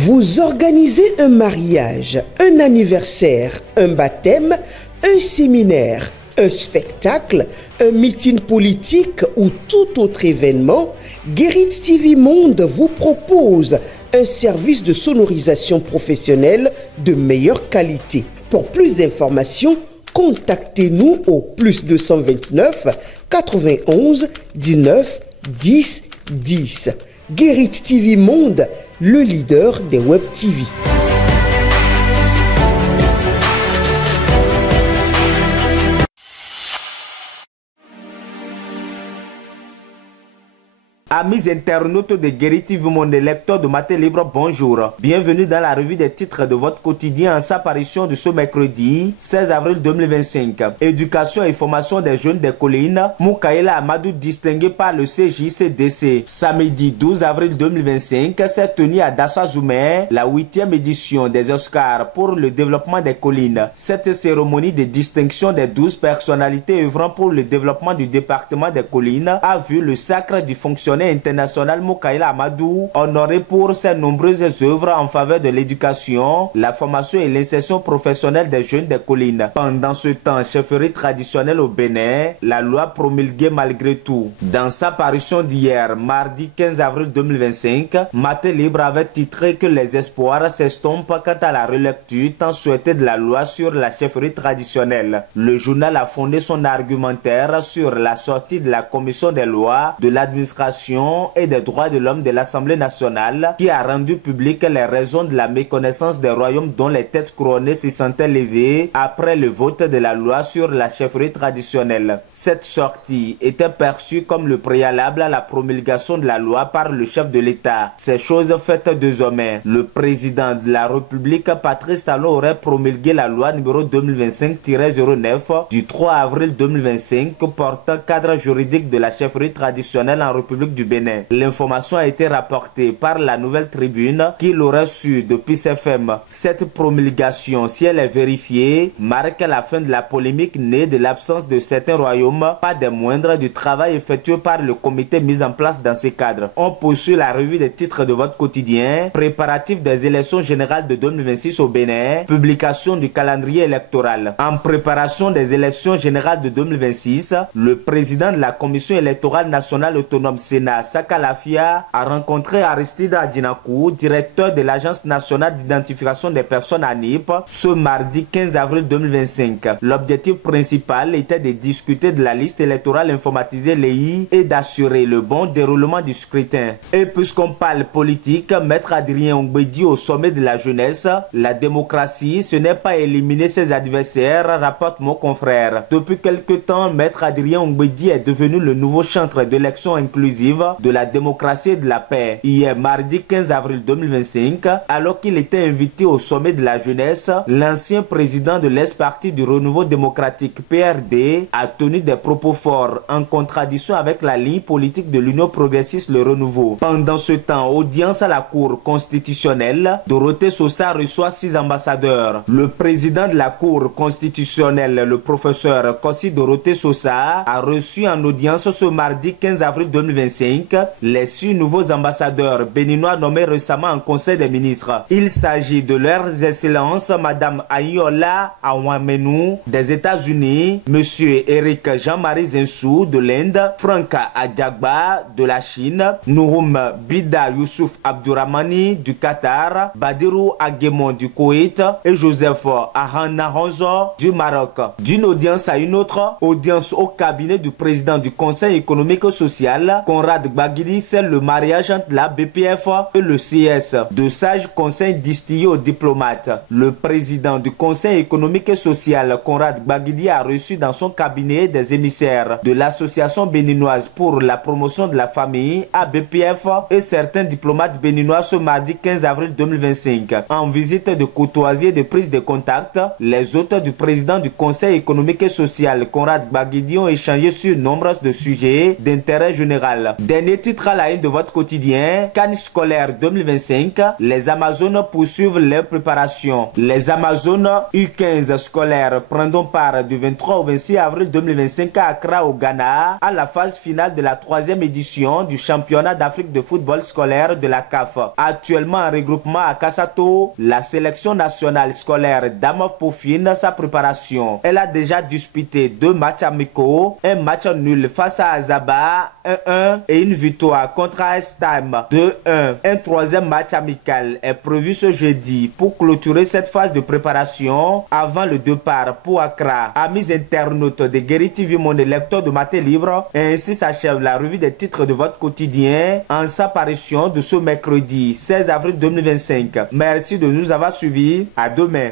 Vous organisez un mariage, un anniversaire, un baptême, un séminaire, un spectacle, un meeting politique ou tout autre événement, Guérit TV Monde vous propose un service de sonorisation professionnelle de meilleure qualité. Pour plus d'informations, contactez-nous au +229 91 19 10 10. Guérit TV Monde, le leader des web TV. Amis internautes de Guérit TV Monde, lecteurs de Matin Libre, bonjour. Bienvenue dans la revue des titres de votre quotidien en sa parution de ce mercredi 16 avril 2025. Éducation et formation des jeunes des collines, Moukaïla Amadou distingué par le CJCDC. Samedi 12 avril 2025 s'est tenue à Dassa-Zoumé la 8e édition des Oscars pour le développement des collines. Cette cérémonie de distinction des 12 personnalités œuvrant pour le développement du département des collines a vu le sacre du fonctionnaire international Moukaïla Amadou, honoré pour ses nombreuses œuvres en faveur de l'éducation, la formation et l'insertion professionnelle des jeunes des collines. Pendant ce temps, chefferie traditionnelle au Bénin, la loi promulguée malgré tout. Dans sa parution d'hier, mardi 15 avril 2025, Matin Libre avait titré que les espoirs s'estompent quant à la relecture tant souhaitée de la loi sur la chefferie traditionnelle. Le journal a fondé son argumentaire sur la sortie de la commission des lois, de l'administration et des droits de l'homme de l'Assemblée nationale qui a rendu publiques les raisons de la méconnaissance des royaumes dont les têtes couronnées se sentaient lésées après le vote de la loi sur la chefferie traditionnelle. Cette sortie était perçue comme le préalable à la promulgation de la loi par le chef de l'État. Ces choses faites désormais, le président de la République Patrice Talon aurait promulgué la loi numéro 2025-09 du 3 avril 2025 portant cadre juridique de la chefferie traditionnelle en République du Bénin. L'information a été rapportée par la Nouvelle Tribune qui l'aurait su depuis CFM. Cette promulgation, si elle est vérifiée, marque la fin de la polémique née de l'absence de certains royaumes, pas des moindres du travail effectué par le comité mis en place dans ces cadres. On poursuit la revue des titres de votre quotidien. Préparatifs des élections générales de 2026 au Bénin. Publication du calendrier électoral. En préparation des élections générales de 2026, le président de la Commission électorale nationale autonome Sénat, Saka Lafia, a rencontré Aristide Adjinakou, directeur de l'Agence nationale d'identification des personnes ANIP, ce mardi 15 avril 2025. L'objectif principal était de discuter de la liste électorale informatisée l'EI et d'assurer le bon déroulement du scrutin. Et puisqu'on parle politique, Maître Adrien Ongbedi au sommet de la jeunesse, la démocratie, ce n'est pas éliminer ses adversaires, rapporte mon confrère. Depuis quelque temps, Maître Adrien Ongbedi est devenu le nouveau chantre d'élection inclusive de la démocratie et de la paix. Hier, mardi 15 avril 2025, alors qu'il était invité au sommet de la jeunesse, l'ancien président de l'Est-Parti du Renouveau démocratique PRD a tenu des propos forts en contradiction avec la ligne politique de l'Union progressiste Le Renouveau. Pendant ce temps, audience à la Cour constitutionnelle, Dorothée Sosa reçoit 6 ambassadeurs. Le président de la Cour constitutionnelle, le professeur Kossi Dorothée Sosa, a reçu en audience ce mardi 15 avril 2025 les 6 nouveaux ambassadeurs béninois nommés récemment en Conseil des ministres. Il s'agit de leurs excellences Madame Ayola Awamenou des États-Unis, Monsieur Eric Jean-Marie Zinsou de l'Inde, Franka Adjagba de la Chine, Nouroum Bida Youssouf Abdurrahmani du Qatar, Badirou Aguemon du Koweït et Joseph Ahanaronzo du Maroc. D'une audience à une autre, audience au cabinet du président du Conseil économique et social, Conrad Gbagidi, c'est le mariage entre la BPF et le CS. De sages conseils distillés aux diplomates. Le président du Conseil économique et social, Conrad Gbagidi, a reçu dans son cabinet des émissaires de l'Association béninoise pour la promotion de la famille, ABPF, et certains diplomates béninois ce mardi 15 avril 2025. En visite de courtoisie et de prise de contact, les hôtes du président du Conseil économique et social, Conrad Gbagidi, ont échangé sur nombre de sujets d'intérêt général. Dernier titre à la une de votre quotidien, CAN scolaire 2025, les Amazones poursuivent leur préparation. Les Amazones U15 scolaires prendront part du 23 au 26 avril 2025 à Accra au Ghana à la phase finale de la 3e édition du championnat d'Afrique de football scolaire de la CAF. Actuellement en regroupement à Kassato, la sélection nationale scolaire d'Amov peaufine sa préparation. Elle a déjà disputé 2 matchs amicaux, un match nul face à Azaba 1-1 et une victoire contre AS Time 2-1. Un 3e match amical est prévu ce jeudi pour clôturer cette phase de préparation avant le départ pour Accra. Amis internautes de Guéri TV, mon lecteur de Matin Libre, et ainsi s'achève la revue des titres de votre quotidien en sa parution de ce mercredi 16 avril 2025. Merci de nous avoir suivis. À demain.